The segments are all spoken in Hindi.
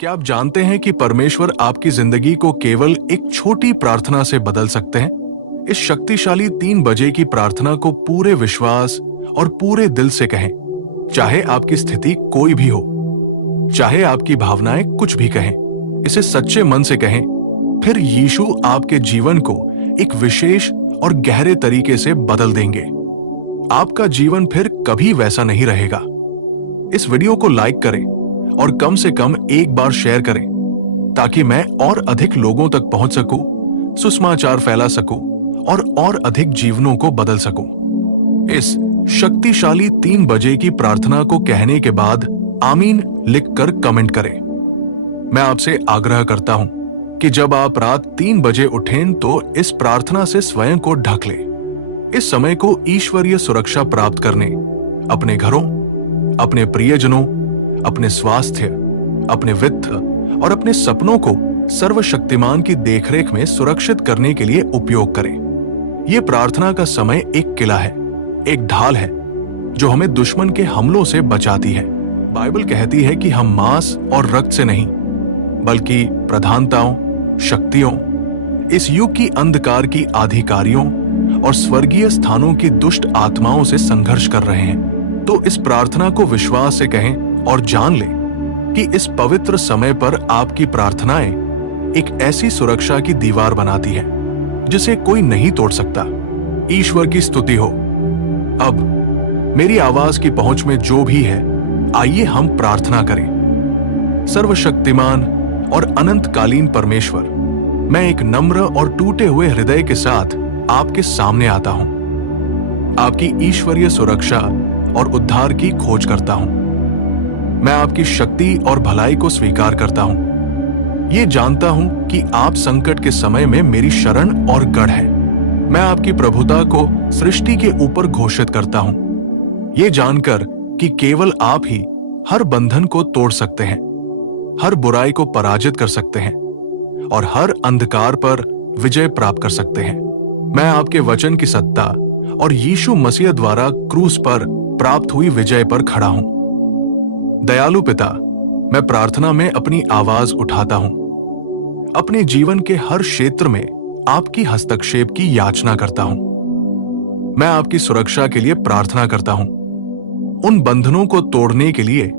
क्या आप जानते हैं कि परमेश्वर आपकी जिंदगी को केवल एक छोटी प्रार्थना से बदल सकते हैं? इस शक्तिशाली 3 बजे की प्रार्थना को पूरे विश्वास और पूरे दिल से कहें, चाहे आपकी स्थिति कोई भी हो, चाहे आपकी भावनाएं कुछ भी कहें। इसे सच्चे मन से कहें, फिर यीशु आपके जीवन को एक विशेष और गहरे तरीके से बदल देंगे। आपका जीवन फिर कभी वैसा नहीं रहेगा। इस वीडियो को लाइक करें और कम से कम एक बार शेयर करें, ताकि मैं और अधिक लोगों तक पहुंच सकूं, सुसमाचार फैला सकूं और अधिक जीवनों को बदल सकूं। इस शक्तिशाली 3 बजे की प्रार्थना को कहने के बाद आमीन लिखकर कमेंट करें। मैं आपसे आग्रह करता हूं कि जब आप रात 3 बजे उठें तो इस प्रार्थना से स्वयं को ढक लें। इस समय को ईश्वरीय सुरक्षा प्राप्त करने, अपने घरों, अपने प्रियजनों, अपने स्वास्थ्य, अपने वित्त और अपने सपनों को सर्वशक्तिमान की देखरेख में सुरक्षित करने के लिए उपयोग करें। यह प्रार्थना का समय एक किला है, एक ढाल है जो हमें दुश्मन के हमलों से बचाती है। बाइबल कहती है कि हम मांस और रक्त से नहीं, बल्कि प्रधानताओं, शक्तियों, इस युग की अंधकार की अधिकारियों और स्वर्गीय स्थानों की दुष्ट आत्माओं से संघर्ष कर रहे हैं। तो इस प्रार्थना को विश्वास से कहें और जान लें कि इस पवित्र समय पर आपकी प्रार्थनाएं एक ऐसी सुरक्षा की दीवार बनाती है जिसे कोई नहीं तोड़ सकता। ईश्वर की स्तुति हो। अब मेरी आवाज की पहुंच में जो भी है, आइए हम प्रार्थना करें। सर्वशक्तिमान और अनंतकालीन परमेश्वर, मैं एक नम्र और टूटे हुए हृदय के साथ आपके सामने आता हूं। आपकी ईश्वरीय सुरक्षा और उद्धार की खोज करता हूं। मैं आपकी शक्ति और भलाई को स्वीकार करता हूं। ये जानता हूं कि आप संकट के समय में मेरी शरण और गढ़ है। मैं आपकी प्रभुता को सृष्टि के ऊपर घोषित करता हूं, ये जानकर कि केवल आप ही हर बंधन को तोड़ सकते हैं, हर बुराई को पराजित कर सकते हैं और हर अंधकार पर विजय प्राप्त कर सकते हैं। मैं आपके वचन की सत्ता और यीशु मसीह द्वारा क्रूस पर प्राप्त हुई विजय पर खड़ा हूं। दयालु पिता, मैं प्रार्थना में अपनी आवाज उठाता हूं। अपने जीवन के हर क्षेत्र में आपकी हस्तक्षेप की याचना करता हूं। मैं आपकी सुरक्षा के लिए प्रार्थना करता हूं, उन बंधनों को तोड़ने के लिए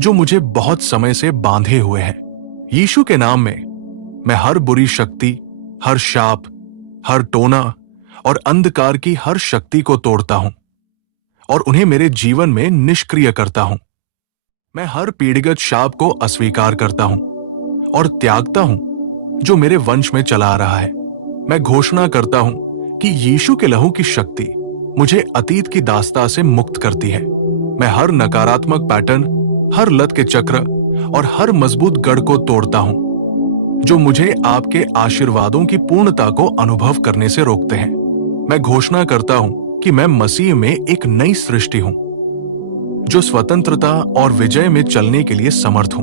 जो मुझे बहुत समय से बांधे हुए हैं। यीशु के नाम में मैं हर बुरी शक्ति, हर शाप, हर टोना और अंधकार की हर शक्ति को तोड़ता हूं और उन्हें मेरे जीवन में निष्क्रिय करता हूं। मैं हर पीढ़िगत शाप को अस्वीकार करता हूं और त्यागता हूं जो मेरे वंश में चला आ रहा है। मैं घोषणा करता हूं कि यीशु के लहू की शक्ति मुझे अतीत की दास्तां से मुक्त करती है। मैं हर नकारात्मक पैटर्न, हर लत के चक्र और हर मजबूत गढ़ को तोड़ता हूं जो मुझे आपके आशीर्वादों की पूर्णता को अनुभव करने से रोकते हैं। मैं घोषणा करता हूं कि मैं मसीह में एक नई सृष्टि हूं जो स्वतंत्रता और विजय में चलने के लिए समर्थ हूं।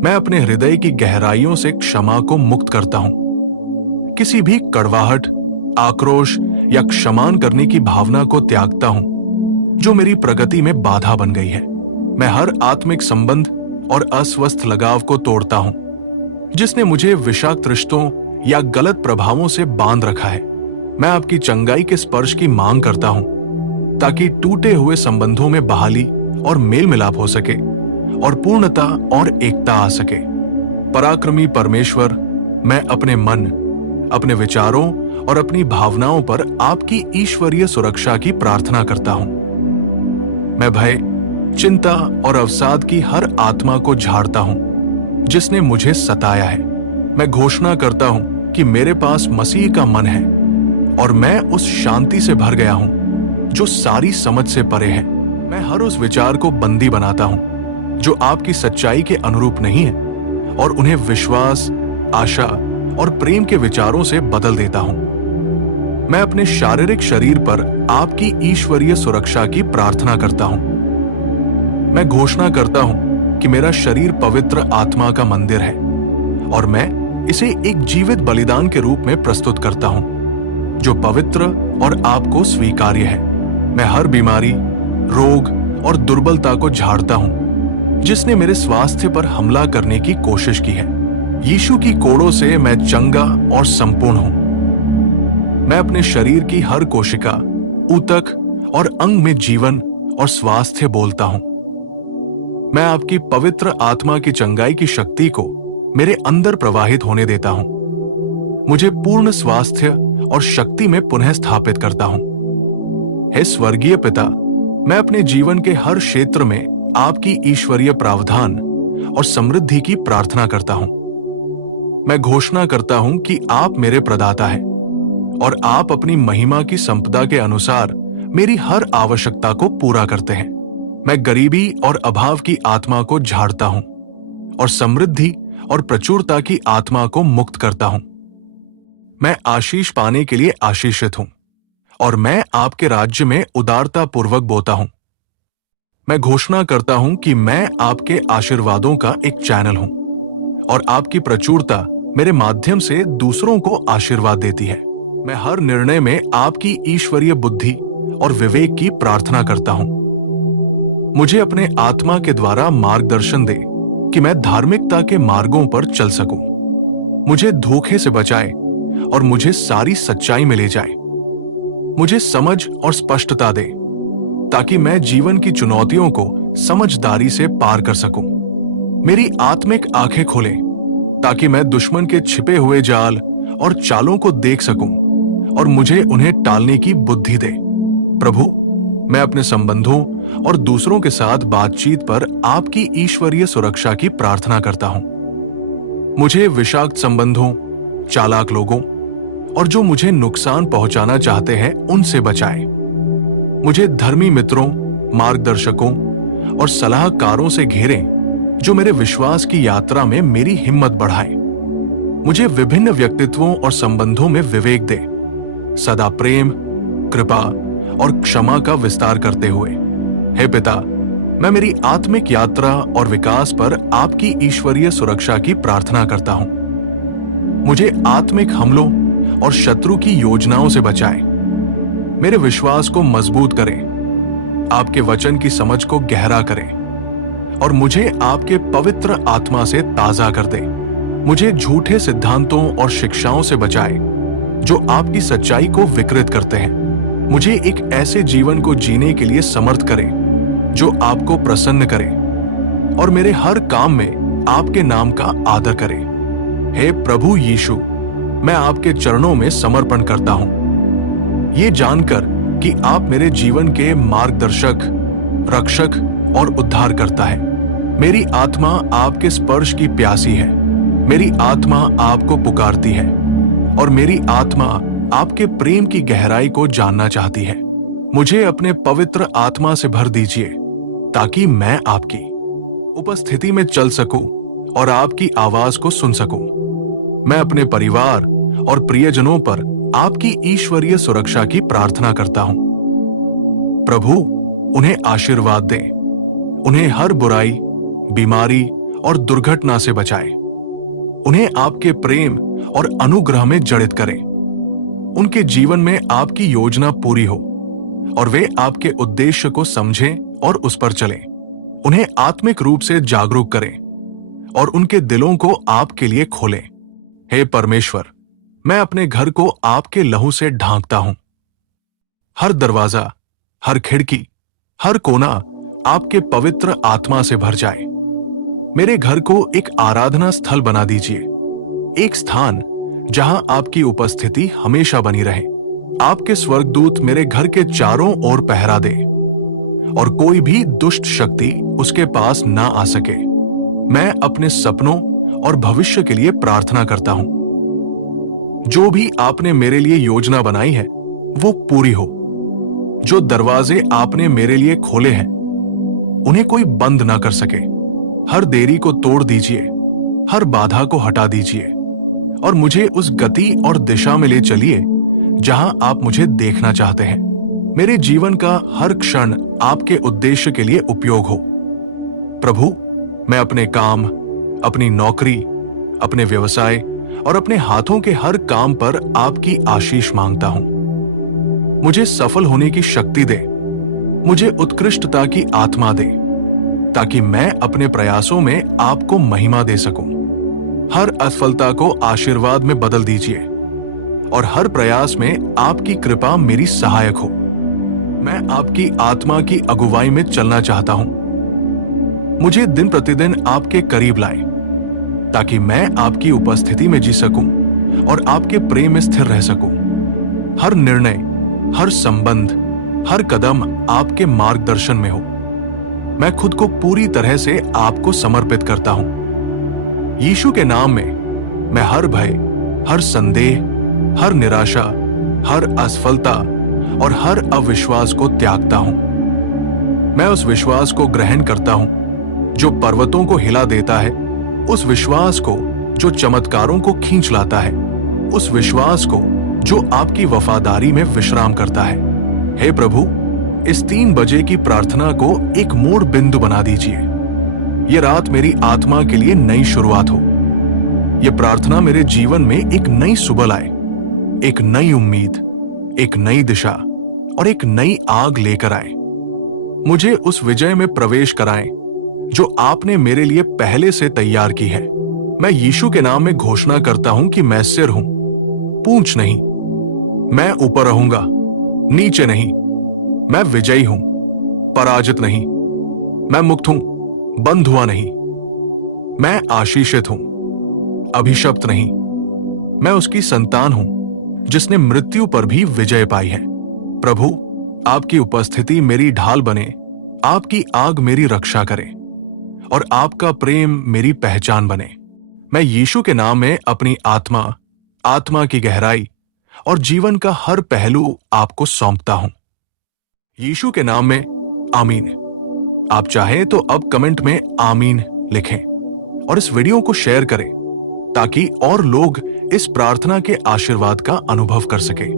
मैं अपने हृदय की गहराइयों से क्षमा को मुक्त करता हूं। किसी भी कड़वाहट, आक्रोश या क्षमान करने की भावना को त्यागता हूं जो मेरी प्रगति में बाधा बन गई है। मैं हर आत्मिक संबंध और अस्वस्थ लगाव को तोड़ता हूं जिसने मुझे विषाक्त रिश्तों या गलत प्रभावों से बांध रखा है। मैं आपकी चंगाई के स्पर्श की मांग करता हूं ताकि टूटे हुए संबंधों में बहाली और मेल मिलाप हो सके और पूर्णता और एकता आ सके। पराक्रमी परमेश्वर, मैं अपने मन, अपने विचारों और अपनी भावनाओं पर आपकी ईश्वरीय सुरक्षा की प्रार्थना करता हूं। मैं भय, चिंता और अवसाद की हर आत्मा को झाड़ता हूं जिसने मुझे सताया है। मैं घोषणा करता हूं कि मेरे पास मसीह का मन है और मैं उस शांति से भर गया हूं जो सारी समझ से परे है। मैं हर उस विचार को बंदी बनाता हूं जो आपकी सच्चाई के अनुरूप नहीं है और उन्हें विश्वास, आशा और प्रेम के विचारों से बदल देता हूं। मैं अपने शारीरिक शरीर पर आपकी ईश्वरीय सुरक्षा की प्रार्थना करता हूं। मैं घोषणा करता हूं कि मेरा शरीर पवित्र आत्मा का मंदिर है और मैं इसे एक जीवित बलिदान के रूप में प्रस्तुत करता हूं जो पवित्र और आपको स्वीकार्य है। मैं हर बीमारी, रोग और दुर्बलता को झाड़ता हूं जिसने मेरे स्वास्थ्य पर हमला करने की कोशिश की है। यीशु की कोड़ों से मैं चंगा और संपूर्ण हूं। मैं अपने शरीर की हर कोशिका, ऊतक और अंग में जीवन और स्वास्थ्य बोलता हूं। मैं आपकी पवित्र आत्मा की चंगाई की शक्ति को मेरे अंदर प्रवाहित होने देता हूं। मुझे पूर्ण स्वास्थ्य और शक्ति में पुनः स्थापित करता हूं। हे स्वर्गीय पिता, मैं अपने जीवन के हर क्षेत्र में आपकी ईश्वरीय प्रावधान और समृद्धि की प्रार्थना करता हूं। मैं घोषणा करता हूं कि आप मेरे प्रदाता हैं और आप अपनी महिमा की संपदा के अनुसार मेरी हर आवश्यकता को पूरा करते हैं। मैं गरीबी और अभाव की आत्मा को झाड़ता हूं और समृद्धि और प्रचुरता की आत्मा को मुक्त करता हूं। मैं आशीष पाने के लिए आशीषित हूं और मैं आपके राज्य में उदारता पूर्वक बोता हूं। मैं घोषणा करता हूं कि मैं आपके आशीर्वादों का एक चैनल हूं और आपकी प्रचुरता मेरे माध्यम से दूसरों को आशीर्वाद देती है। मैं हर निर्णय में आपकी ईश्वरीय बुद्धि और विवेक की प्रार्थना करता हूं। मुझे अपने आत्मा के द्वारा मार्गदर्शन दे कि मैं धार्मिकता के मार्गों पर चल सकूं। मुझे धोखे से बचाए और मुझे सारी सच्चाई में ले जाए। मुझे समझ और स्पष्टता दे ताकि मैं जीवन की चुनौतियों को समझदारी से पार कर सकूं। मेरी आत्मिक आंखें खोलें ताकि मैं दुश्मन के छिपे हुए जाल और चालों को देख सकूं और मुझे उन्हें टालने की बुद्धि दे। प्रभु, मैं अपने संबंधों और दूसरों के साथ बातचीत पर आपकी ईश्वरीय सुरक्षा की प्रार्थना करता हूं। मुझे विषाक्त संबंधों, चालाक लोगों और जो मुझे नुकसान पहुंचाना चाहते हैं उनसे बचाए। मुझे धर्मी मित्रों, मार्गदर्शकों और सलाहकारों से घेरें जो मेरे विश्वास की यात्रा में मेरी हिम्मत बढ़ाए। मुझे विभिन्न व्यक्तित्वों और संबंधों में विवेक दे, सदा प्रेम, कृपा और क्षमा का विस्तार करते हुए। हे पिता, मैं मेरी आत्मिक यात्रा और विकास पर आपकी ईश्वरीय सुरक्षा की प्रार्थना करता हूं। मुझे आत्मिक हमलों और शत्रु की योजनाओं से बचाए। मेरे विश्वास को मजबूत करें, आपके वचन की समझ को गहरा करें और मुझे आपके पवित्र आत्मा से ताजा कर दे। मुझे झूठे सिद्धांतों और शिक्षाओं से बचाए जो आपकी सच्चाई को विकृत करते हैं। मुझे एक ऐसे जीवन को जीने के लिए समर्थ करें जो आपको प्रसन्न करे और मेरे हर काम में आपके नाम का आदर करे। हे प्रभु यीशु, मैं आपके चरणों में समर्पण करता हूं, ये जानकर कि आप मेरे जीवन के मार्गदर्शक, रक्षक और उद्धारकर्ता है। मेरी आत्मा आपके स्पर्श की प्यासी है। मेरी आत्मा आपको पुकारती है और मेरी आत्मा आपके प्रेम की गहराई को जानना चाहती है। मुझे अपने पवित्र आत्मा से भर दीजिए ताकि मैं आपकी उपस्थिति में चल सकूं और आपकी आवाज को सुन सकूं। मैं अपने परिवार और प्रियजनों पर आपकी ईश्वरीय सुरक्षा की प्रार्थना करता हूं। प्रभु, उन्हें आशीर्वाद दें, उन्हें हर बुराई, बीमारी और दुर्घटना से बचाएं। उन्हें आपके प्रेम और अनुग्रह में जड़ित करें। उनके जीवन में आपकी योजना पूरी हो और वे आपके उद्देश्य को समझें और उस पर चलें। उन्हें आत्मिक रूप से जागरूक करें और उनके दिलों को आपके लिए खोलें। हे परमेश्वर, मैं अपने घर को आपके लहू से ढांकता हूं। हर दरवाजा, हर खिड़की, हर कोना आपके पवित्र आत्मा से भर जाए। मेरे घर को एक आराधना स्थल बना दीजिए, एक स्थान जहां आपकी उपस्थिति हमेशा बनी रहे। आपके स्वर्गदूत मेरे घर के चारों ओर पहरा दे और कोई भी दुष्ट शक्ति उसके पास ना आ सके। मैं अपने सपनों और भविष्य के लिए प्रार्थना करता हूं। जो भी आपने मेरे लिए योजना बनाई है वो पूरी हो। जो दरवाजे आपने मेरे लिए खोले हैं उन्हें कोई बंद ना कर सके। हर देरी को तोड़ दीजिए, हर बाधा को हटा दीजिए और मुझे उस गति और दिशा में ले चलिए जहां आप मुझे देखना चाहते हैं। मेरे जीवन का हर क्षण आपके उद्देश्य के लिए उपयोग हो। प्रभु, मैं अपने काम, अपनी नौकरी, अपने व्यवसाय और अपने हाथों के हर काम पर आपकी आशीष मांगता हूं। मुझे सफल होने की शक्ति दे, मुझे उत्कृष्टता की आत्मा दे ताकि मैं अपने प्रयासों में आपको महिमा दे सकूं। हर असफलता को आशीर्वाद में बदल दीजिए और हर प्रयास में आपकी कृपा मेरी सहायक हो। मैं आपकी आत्मा की अगुवाई में चलना चाहता हूं। मुझे दिन प्रतिदिन आपके करीब लाएं, ताकि मैं आपकी उपस्थिति में जी सकूं और आपके प्रेम में स्थिर रह सकूं। हर निर्णय, हर संबंध, हर कदम आपके मार्गदर्शन में हो। मैं खुद को पूरी तरह से आपको समर्पित करता हूं। यीशु के नाम में मैं हर भय, हर संदेह, हर निराशा, हर असफलता और हर अविश्वास को त्यागता हूं। मैं उस विश्वास को ग्रहण करता हूं जो पर्वतों को हिला देता है, उस विश्वास को जो चमत्कारों को खींच लाता है, उस विश्वास को जो आपकी वफादारी में विश्राम करता है। हे प्रभु, इस 3 बजे की प्रार्थना को एक मोड़ बिंदु बना दीजिए। ये रात मेरी आत्मा के लिए नई शुरुआत हो। ये प्रार्थना मेरे जीवन में एक नई सुबह लाए, एक नई उम्मीद, एक नई दिशा और एक नई आग लेकर आए। मुझे उस विजय में प्रवेश कराएं जो आपने मेरे लिए पहले से तैयार की है। मैं यीशु के नाम में घोषणा करता हूं कि मैं सिर हूं, पूंछ नहीं। मैं ऊपर रहूंगा, नीचे नहीं। मैं विजयी हूं, पराजित नहीं। मैं मुक्त हूं, बंद हुआ नहीं। मैं आशीषित हूं, अभिशप्त नहीं। मैं उसकी संतान हूं जिसने मृत्यु पर भी विजय पाई है। प्रभु, आपकी उपस्थिति मेरी ढाल बने, आपकी आग मेरी रक्षा करे और आपका प्रेम मेरी पहचान बने। मैं यीशु के नाम में अपनी आत्मा की गहराई और जीवन का हर पहलू आपको सौंपता हूं। यीशु के नाम में आमीन। आप चाहें तो अब कमेंट में आमीन लिखें और इस वीडियो को शेयर करें ताकि और लोग इस प्रार्थना के आशीर्वाद का अनुभव कर सके।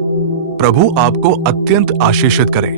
प्रभु आपको अत्यंत आशीषित करे।